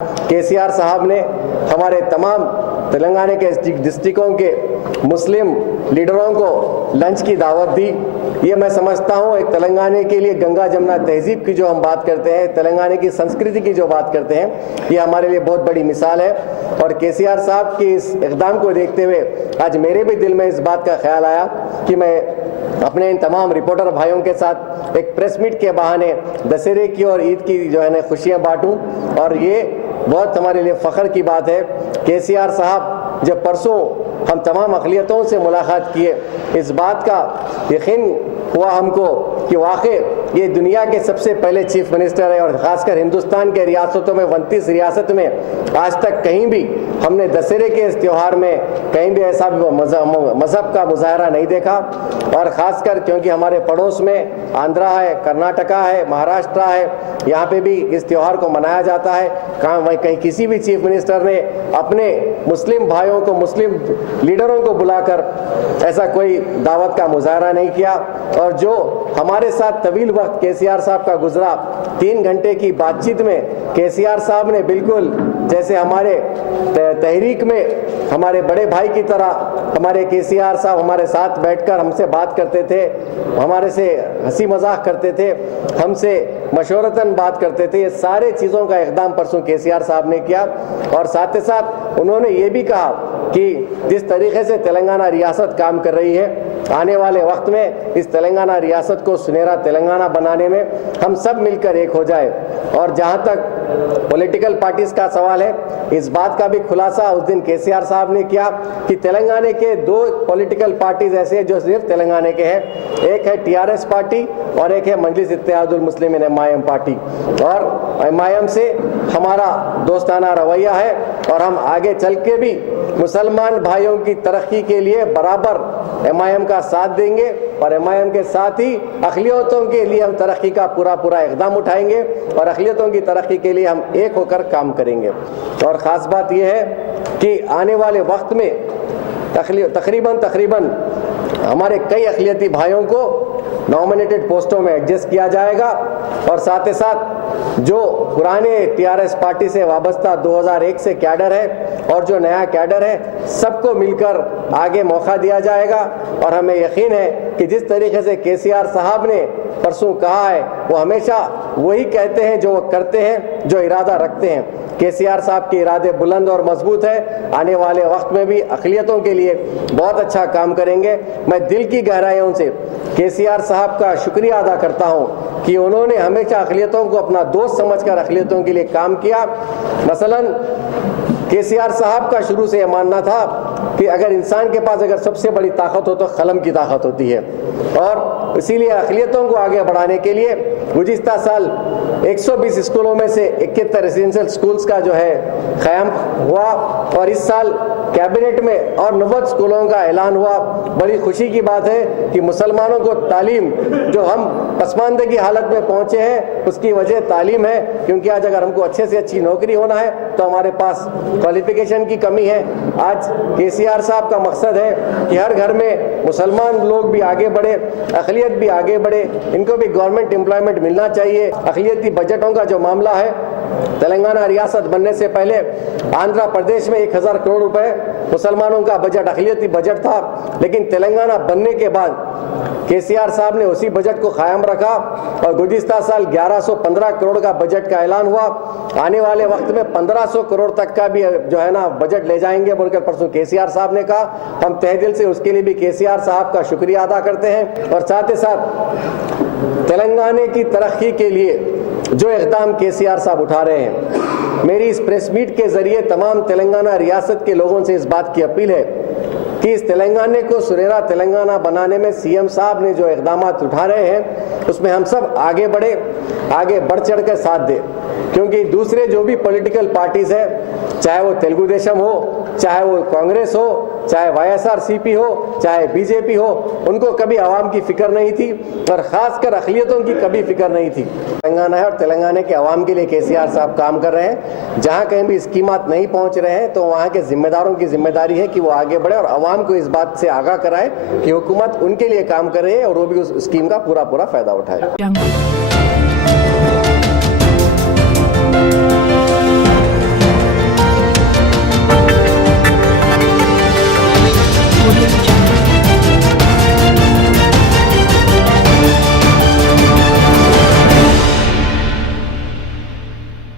केसीआर साहब ने हमारे तमाम तेलंगाना के डिस्ट्रिक्टों के मुस्लिम लीडरों को लंच की दावत दी। ये मैं समझता हूँ एक तेलंगाना के लिए गंगा जमुना तहजीब की जो हम बात करते हैं, तेलंगाना की संस्कृति की जो बात करते हैं, ये हमारे लिए बहुत बड़ी मिसाल है। और केसीआर साहब के इस इक़दाम को देखते हुए आज मेरे भी दिल में इस बात का ख्याल आया कि मैं अपने इन तमाम रिपोर्टर भाइयों के साथ एक प्रेस मीट के बहाने दशहरे की और ईद की जो है ना खुशियाँ बांटूं। और ये बहुत हमारे लिए फ़ख्र की बात है। केसीआर साहब जब परसों हम तमाम अक़लियतों से मुलाकात किए, इस बात का यकीन हुआ हमको कि वाकई ये दुनिया के सबसे पहले चीफ मिनिस्टर है। और ख़ासकर हिंदुस्तान के रियासतों में 29 रियासत में आज तक कहीं भी हमने दशहरे के इस त्यौहार में कहीं भी ऐसा मज़हब का मुजाहरा नहीं देखा। और ख़ासकर क्योंकि हमारे पड़ोस में आंध्रा है, कर्नाटका है, महाराष्ट्र है, यहाँ पे भी इस त्यौहार को मनाया जाता है। कहीं किसी भी चीफ मिनिस्टर ने अपने मुस्लिम भाइयों को, मुस्लिम लीडरों को बुलाकर ऐसा कोई दावत का मुजाहरा नहीं किया। और जो हमारे साथ तवील वक्त केसीआर साहब का गुजरा, 3 घंटे की बातचीत में केसीआर साहब ने बिल्कुल जैसे हमारे तहरीक में हमारे बड़े भाई की तरह हमारे केसीआर साहब हमारे साथ बैठकर हमसे बात करते थे, हमारे से हंसी मजाक करते थे, हमसे मशवरतन बात करते थे। ये सारे चीज़ों का इक़दाम परसों केसीआर साहब ने किया। और साथ ही साथ उन्होंने ये भी कहा कि जिस तरीके से तेलंगाना रियासत काम कर रही है, आने वाले वक्त में इस तेलंगाना रियासत को सुनहरा तेलंगाना बनाने में हम सब मिलकर एक हो जाए। और जहाँ तक पॉलिटिकल पार्टीज का सवाल है, इस बात का भी खुलासा उस दिन केसीआर साहब ने किया कि तेलंगाना के 2 पॉलिटिकल पार्टीज ऐसे हैं जो सिर्फ तेलंगाना के हैं। एक है टीआरएस पार्टी और एक है मजलिस इत्तेहादुल मुस्लिमीन एमआईएम पार्टी। और एमआईएम से हमारा दोस्ताना रवैया है और हम आगे चल के भी मुसलमान भाइयों की तरक्की के लिए बराबर एमआईएम का साथ देंगे। और एमआईएम के साथ ही अक़लियतों के लिए हम तरक्की का पूरा इक़दाम उठाएंगे और अक़लियतों की तरक्की के लिए हम एक होकर काम करेंगे। और ख़ास बात यह है कि आने वाले वक्त में तकरीबन हमारे कई अक़लियती भाइयों को नॉमिनेटेड पोस्टों में एडजस्ट किया जाएगा। और साथ ही साथ जो पुराने टीआरएस पार्टी से वाबस्ता 2001 से कैडर है और जो नया कैडर है, सबको मिलकर आगे मौका दिया जाएगा। और हमें यकीन है कि जिस तरीके से केसीआर साहब ने परसों कहा है, वो हमेशा वही कहते हैं जो वो करते हैं, जो इरादा रखते हैं। केसीआर साहब के इरादे बुलंद और मजबूत है। आने वाले वक्त में भी अक़लियतों के लिए बहुत अच्छा काम करेंगे। मैं दिल की गहराइयों से केसीआर साहब का शुक्रिया अदा करता हूँ कि उन्होंने हमेशा अक़लियतों को अपना दोस्त समझकर अक़लियतों के लिए काम किया। मसलन केसीआर साहब का शुरू से यह मानना था कि अगर इंसान के पास अगर सबसे बड़ी ताकत हो तो कलम की ताकत होती है। और इसीलिए अक़लियतों को आगे बढ़ाने के लिए गुज़िश्ता साल 120 स्कूलों में से 71 रेजिडेंशियल स्कूल्स का जो है क़याम हुआ। और इस साल कैबिनेट में और 90 स्कूलों का ऐलान हुआ। बड़ी खुशी की बात है कि मुसलमानों को तालीम, जो हम पसमानदगी हालत में पहुँचे हैं, उसकी वजह तालीम है। क्योंकि आज अगर हमको अच्छे से अच्छी नौकरी होना है तो हमारे पास क्वालिफिकेशन की कमी है। आज केसीआर साहब का मकसद है कि हर घर में मुसलमान लोग भी आगे बढ़े, अक़लियत भी आगे बढ़े, इनको भी गवर्नमेंट एम्प्लॉयमेंट मिलना चाहिए। अक़लियती बजटों का जो मामला है, तेलंगाना रियासत बनने से पहले आंध्र प्रदेश में 1000 करोड़ रुपए मुसलमानों का बजट, अक़लियती बजट था। लेकिन तेलंगाना बनने के बाद केसीआर साहब ने उसी बजट को कायम रखा और गुज़िश्ता साल 1115 करोड़ का बजट का ऐलान हुआ। आने वाले वक्त में 1500 करोड़ तक का भी जो है ना बजट ले जाएंगे बोलकर परसों केसीआर साहब ने कहा। हम तहे दिल से उसके लिए भी केसीआर साहब का शुक्रिया अदा करते हैं। और साथ ही साथ तेलंगाना की तरक्की के लिए जो इक़दाम केसीआर साहब उठा रहे हैं, मेरी इस प्रेस मीट के ज़रिए तमाम तेलंगाना रियासत के लोगों से इस बात की अपील है कि इस तेलंगाना को सुनहरा तेलंगाना बनाने में सीएम साहब ने जो इक़दाम उठा रहे हैं, उसमें हम सब आगे बढ़े, आगे बढ़ चढ़ कर साथ दें। क्योंकि दूसरे जो भी पॉलिटिकल पार्टीज़ हैं, चाहे वो तेलुगु देशम हो, चाहे वो कांग्रेस हो, चाहे वाईएसआरसीपी हो, चाहे बीजेपी हो, उनको कभी आवाम की फिक्र नहीं थी और ख़ासकर अक़लियतों की कभी फिक्र नहीं थी। तेलंगाना है और तेलंगाना के अवाम के लिए केसीआर साहब काम कर रहे हैं। जहाँ कहीं भी स्कीमात नहीं पहुँच रहे हैं तो वहाँ के जिम्मेदारों की जिम्मेदारी है कि वो आगे बढ़े और अवाम को इस बात से आगाह कराए कि हुकूमत उनके लिए काम कर रही है और वो भी उस स्कीम का पूरा फ़ायदा उठाए।